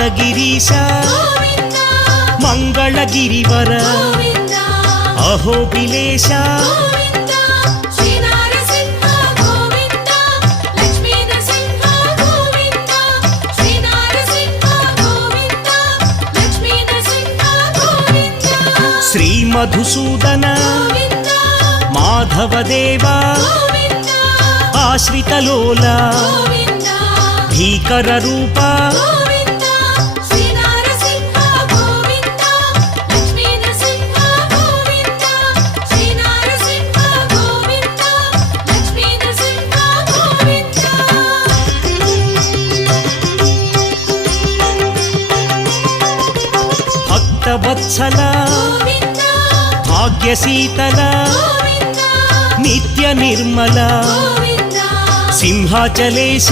యాదగిరీశ మంగళగిరివర అహోబిలేశ శ్రీ మధుసూదన మాధవదేవా ఆశ్రితలోల భీకర రూప భక్తవత్సల భాగ్యశీతల నిత్య నిర్మల సింహాచలేశ